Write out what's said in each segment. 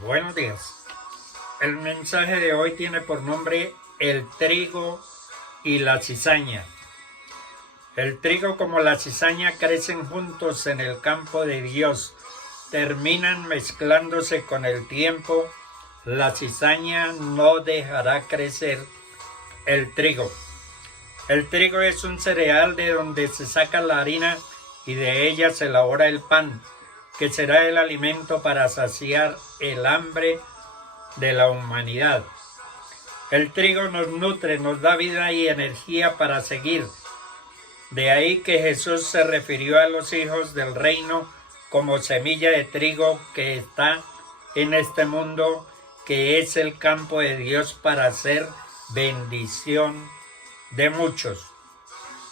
Buenos días. El mensaje de hoy tiene por nombre el trigo y la cizaña. El trigo como la cizaña crecen juntos en el campo de Dios. Terminan mezclándose con el tiempo. La cizaña no dejará crecer el trigo. El trigo es un cereal de donde se saca la harina y de ella se elabora el pan, que será el alimento para saciar el hambre de la humanidad. El trigo nos nutre, nos da vida y energía para seguir. De ahí que Jesús se refirió a los hijos del reino como semilla de trigo que está en este mundo, que es el campo de Dios para hacer bendición de muchos.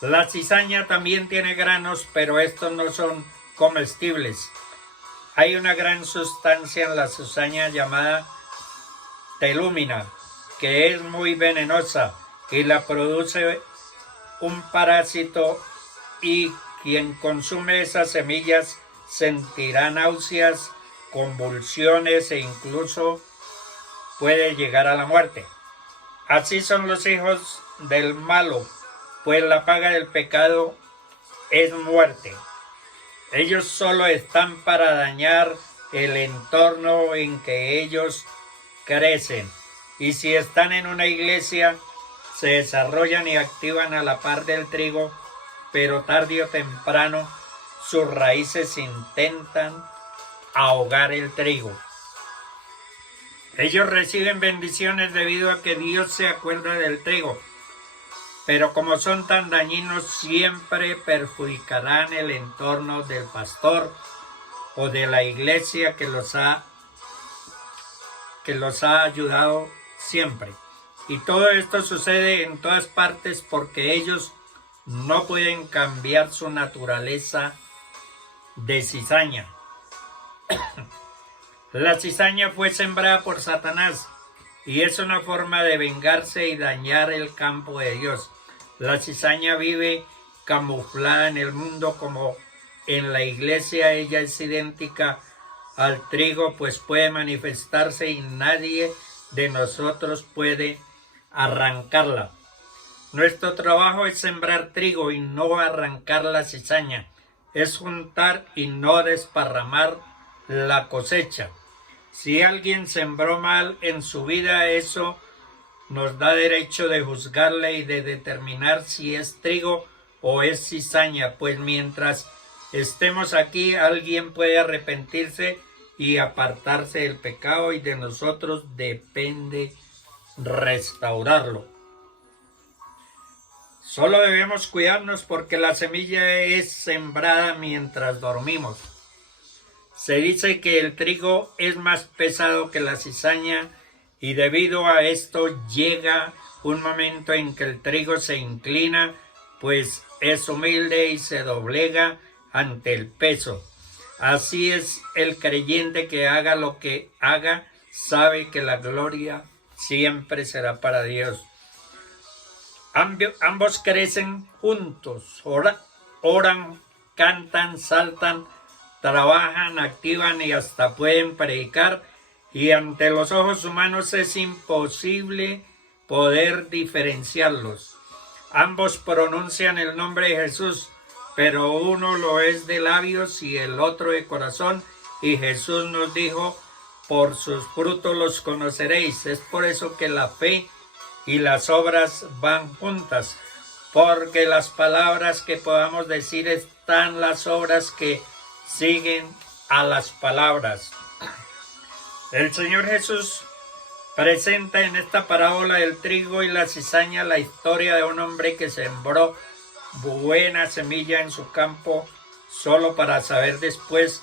La cizaña también tiene granos, pero estos no son comestibles. Hay una gran sustancia en la cizaña llamada telúmina, que es muy venenosa y la produce un parásito, y quien consume esas semillas sentirá náuseas, convulsiones e incluso puede llegar a la muerte. Así son los hijos del malo, pues la paga del pecado es muerte. Ellos solo están para dañar el entorno en que ellos crecen. Y si están en una iglesia, se desarrollan y activan a la par del trigo, pero tarde o temprano sus raíces intentan ahogar el trigo. Ellos reciben bendiciones debido a que Dios se acuerda del trigo, pero como son tan dañinos, siempre perjudicarán el entorno del pastor o de la iglesia que los ha ayudado siempre. Y todo esto sucede en todas partes porque ellos no pueden cambiar su naturaleza de cizaña. La cizaña fue sembrada por Satanás y es una forma de vengarse y dañar el campo de Dios. La cizaña vive camuflada en el mundo como en la iglesia. Ella es idéntica al trigo, pues puede manifestarse y nadie de nosotros puede arrancarla. Nuestro trabajo es sembrar trigo y no arrancar la cizaña. Es juntar y no desparramar la cosecha. Si alguien sembró mal en su vida, eso nos da derecho de juzgarle y de determinar si es trigo o es cizaña, pues mientras estemos aquí, alguien puede arrepentirse y apartarse del pecado, y de nosotros depende restaurarlo. Solo debemos cuidarnos porque la semilla es sembrada mientras dormimos. Se dice que el trigo es más pesado que la cizaña, y debido a esto llega un momento en que el trigo se inclina, pues es humilde y se doblega ante el peso. Así es el creyente, que haga lo que haga, sabe que la gloria siempre será para Dios. Ambos crecen juntos, oran, cantan, saltan, trabajan, activan y hasta pueden predicar, y ante los ojos humanos es imposible poder diferenciarlos. Ambos pronuncian el nombre de Jesús, pero uno lo es de labios y el otro de corazón, y Jesús nos dijo: por sus frutos los conoceréis. Es por eso que la fe y las obras van juntas, porque las palabras que podamos decir están las obras que siguen a las palabras. El Señor Jesús presenta en esta parábola del trigo y la cizaña la historia de un hombre que sembró buena semilla en su campo, solo para saber después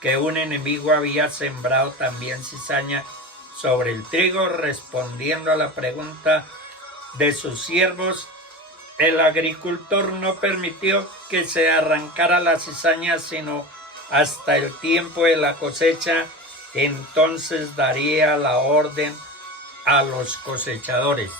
que un enemigo había sembrado también cizaña sobre el trigo. Respondiendo a la pregunta de sus siervos, el agricultor no permitió que se arrancara la cizaña sino hasta el tiempo de la cosecha. Entonces daría la orden a los cosechadores.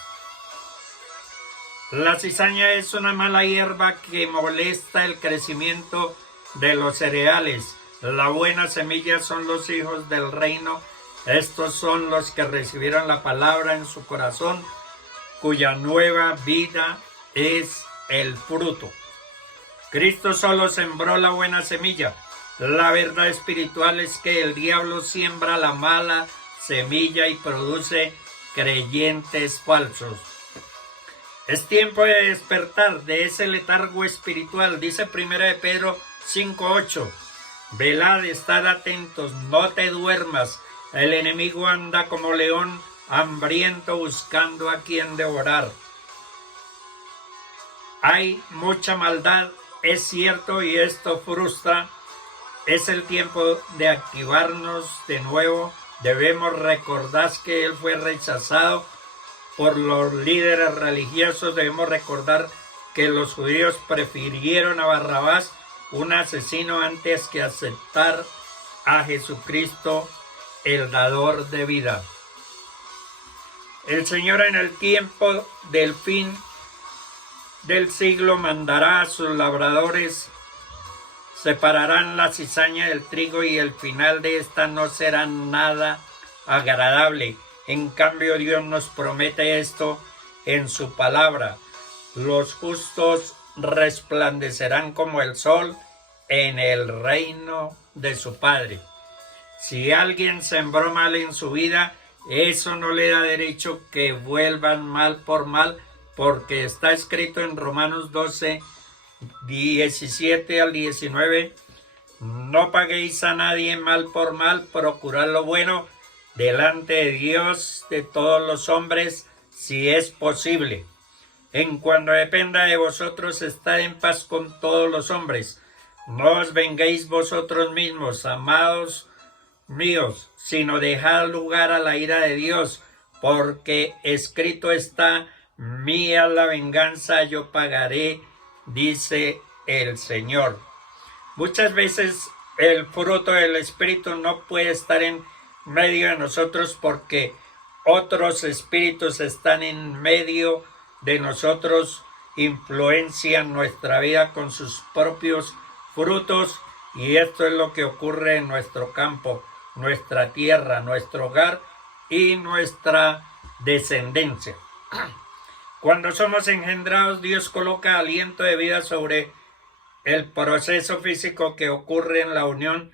La cizaña es una mala hierba que molesta el crecimiento de los cereales. La buena semilla son los hijos del reino Estos son los que recibieron la palabra en su corazón, cuya nueva vida es el fruto. Cristo solo sembró la buena semilla. La verdad espiritual es que el diablo siembra la mala semilla y produce creyentes falsos. Es tiempo de despertar de ese letargo espiritual, dice 1 de Pedro 5:8. Velad, estad atentos, no te duermas. El enemigo anda como león hambriento buscando a quien devorar. Hay mucha maldad, es cierto, y esto frustra. Es el tiempo de activarnos de nuevo. Debemos recordar que Él fue rechazado por los líderes religiosos. Debemos recordar que los judíos prefirieron a Barrabás, un asesino, antes que aceptar a Jesucristo, el dador de vida. El Señor en el tiempo del fin del siglo mandará a sus labradores, separarán la cizaña del trigo y el final de esta no será nada agradable. En cambio, Dios nos promete esto en su palabra. Los justos resplandecerán como el sol en el reino de su Padre. Si alguien sembró mal en su vida, eso no le da derecho que vuelvan mal por mal, porque está escrito en Romanos 12, 17 al 19, no paguéis a nadie mal por mal, procurad lo bueno delante de Dios de todos los hombres, si es posible. En cuanto dependa de vosotros, estad en paz con todos los hombres. No os venguéis vosotros mismos, amados míos, sino dejad lugar a la ira de Dios, porque escrito está: mía la venganza, yo pagaré, dice el Señor. Muchas veces el fruto del Espíritu no puede estar en medio de nosotros porque otros espíritus están en medio de nosotros, influencian nuestra vida con sus propios frutos, y esto es lo que ocurre en nuestro campo, nuestra tierra, nuestro hogar y nuestra descendencia. Cuando somos engendrados, Dios coloca aliento de vida sobre el proceso físico que ocurre en la unión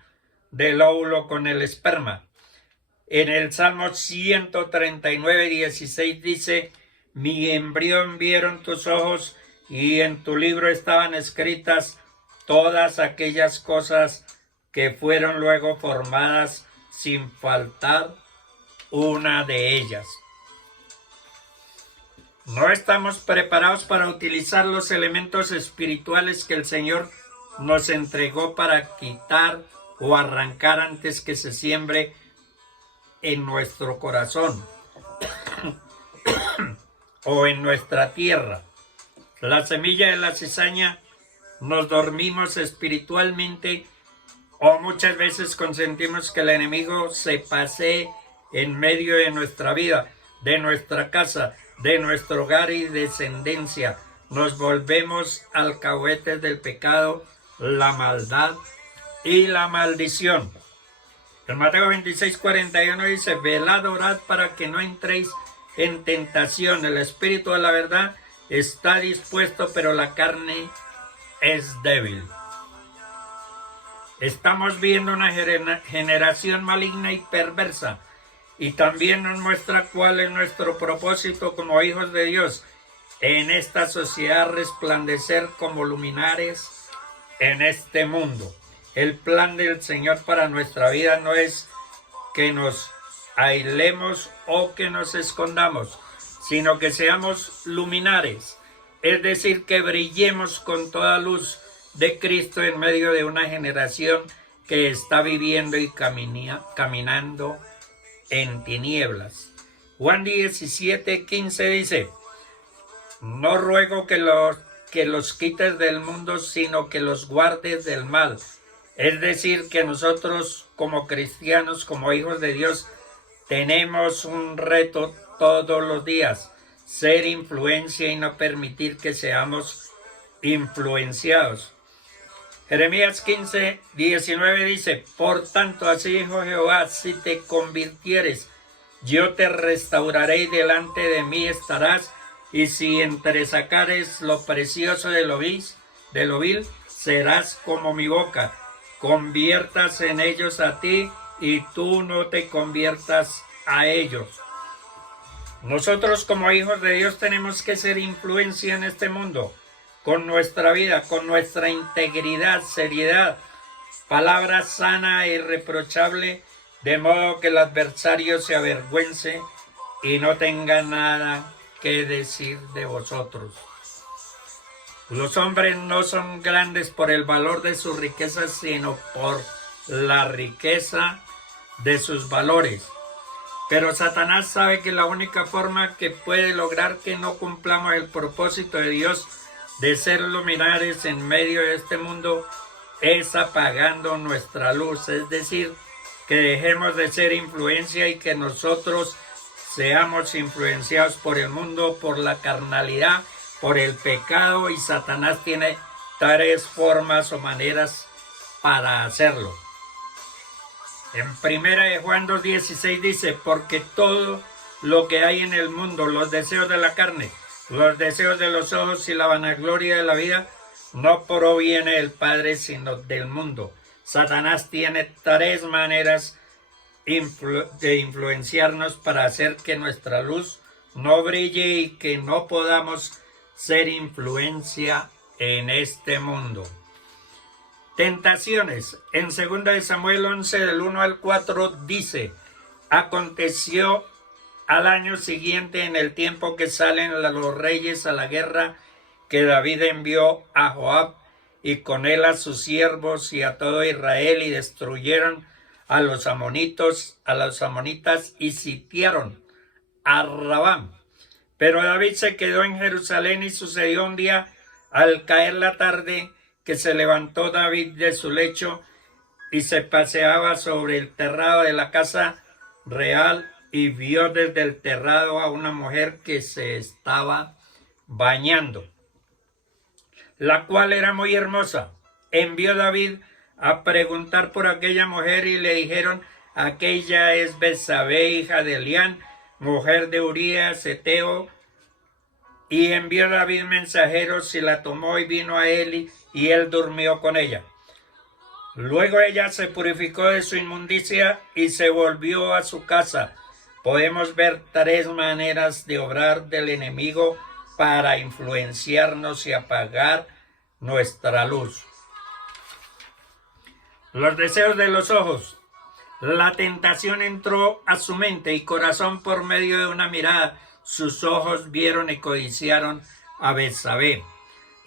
del óvulo con el esperma. En el Salmo 139, 16 dice: mi embrión vieron tus ojos, y en tu libro estaban escritas todas aquellas cosas que fueron luego formadas, sin faltar una de ellas. No estamos preparados para utilizar los elementos espirituales que el Señor nos entregó para quitar o arrancar antes que se siembre en nuestro corazón o en nuestra tierra. La semilla de la cizaña, nos dormimos espiritualmente, o muchas veces consentimos que el enemigo se pasee en medio de nuestra vida, de nuestra casa, de nuestro hogar y descendencia. Nos volvemos alcahuetes del pecado, la maldad y la maldición. En Mateo 26, 41 dice: velad, orad para que no entréis en tentación. El espíritu de la verdad está dispuesto, pero la carne es débil. Estamos viendo una generación maligna y perversa, y también nos muestra cuál es nuestro propósito como hijos de Dios en esta sociedad: resplandecer como luminares en este mundo. El plan del Señor para nuestra vida no es que nos aislemos o que nos escondamos, sino que seamos luminares, es decir, que brillemos con toda luz de Cristo en medio de una generación que está viviendo y caminando en tinieblas. Juan 17, 15 dice: no ruego que los quites del mundo, sino que los guardes del mal. Es decir, que nosotros como cristianos, como hijos de Dios, tenemos un reto todos los días: ser influencia y no permitir que seamos influenciados. Jeremías 15:19 dice: por tanto, así dijo Jehová, si te convirtieres, yo te restauraré y delante de mí estarás, y si entresacares lo precioso de lo vil, serás como mi boca. Conviertas en ellos a ti, y tú no te conviertas a ellos. Nosotros como hijos de Dios tenemos que ser influencia en este mundo, con nuestra vida, con nuestra integridad, seriedad, palabra sana e irreprochable, de modo que el adversario se avergüence y no tenga nada que decir de vosotros. Los hombres no son grandes por el valor de sus riquezas, sino por la riqueza de sus valores. Pero Satanás sabe que la única forma que puede lograr que no cumplamos el propósito de Dios de ser luminares en medio de este mundo es apagando nuestra luz, es decir, que dejemos de ser influencia y que nosotros seamos influenciados por el mundo, por la carnalidad, por el pecado, y Satanás tiene 3 formas o maneras para hacerlo. En 1 Juan 2:16 dice: porque todo lo que hay en el mundo, los deseos de la carne, los deseos de los ojos y la vanagloria de la vida, no proviene del Padre, sino del mundo. Satanás tiene 3 maneras de influenciarnos para hacer que nuestra luz no brille y que no podamos ser influencia en este mundo. Tentaciones. En 2 Samuel 11, del 1 al 4, dice: aconteció al año siguiente, en el tiempo que salen los reyes a la guerra, que David envió a Joab y con él a sus siervos y a todo Israel, y destruyeron a los amonitas y sitiaron a Rabá. Pero David se quedó en Jerusalén, y sucedió un día, al caer la tarde, que se levantó David de su lecho y se paseaba sobre el terrado de la casa real, y vio desde el terrado a una mujer que se estaba bañando, la cual era muy hermosa. Envió David a preguntar por aquella mujer, y le dijeron: aquella es Betsabé, hija de Elián, mujer de Urías Heteo. Y envió David mensajeros, y la tomó y vino a él, y él durmió con ella. Luego ella se purificó de su inmundicia y se volvió a su casa. Podemos ver 3 maneras de obrar del enemigo para influenciarnos y apagar nuestra luz. Los deseos de los ojos. La tentación entró a su mente y corazón por medio de una mirada. Sus ojos vieron y codiciaron a Betsabé.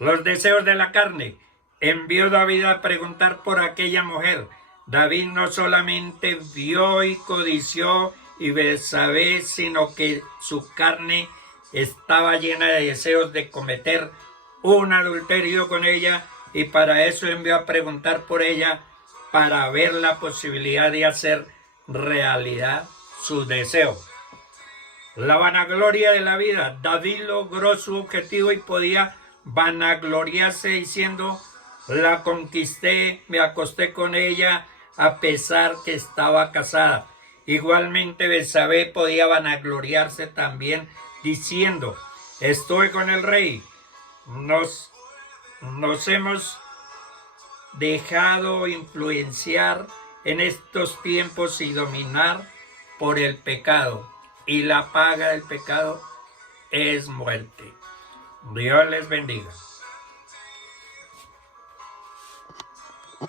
Los deseos de la carne. Envió David a preguntar por aquella mujer. David no solamente vio y codició y Betsabé, sino que su carne estaba llena de deseos de cometer un adulterio con ella, y para eso envió a preguntar por ella, para ver la posibilidad de hacer realidad su deseo. La vanagloria de la vida. David logró su objetivo y podía vanagloriarse diciendo: la conquisté, me acosté con ella, a pesar que estaba casada. Igualmente Betsabé podía vanagloriarse también diciendo: estoy con el rey. Nos hemos dejado influenciar en estos tiempos y dominar por el pecado, y la paga del pecado es muerte. Dios les bendiga.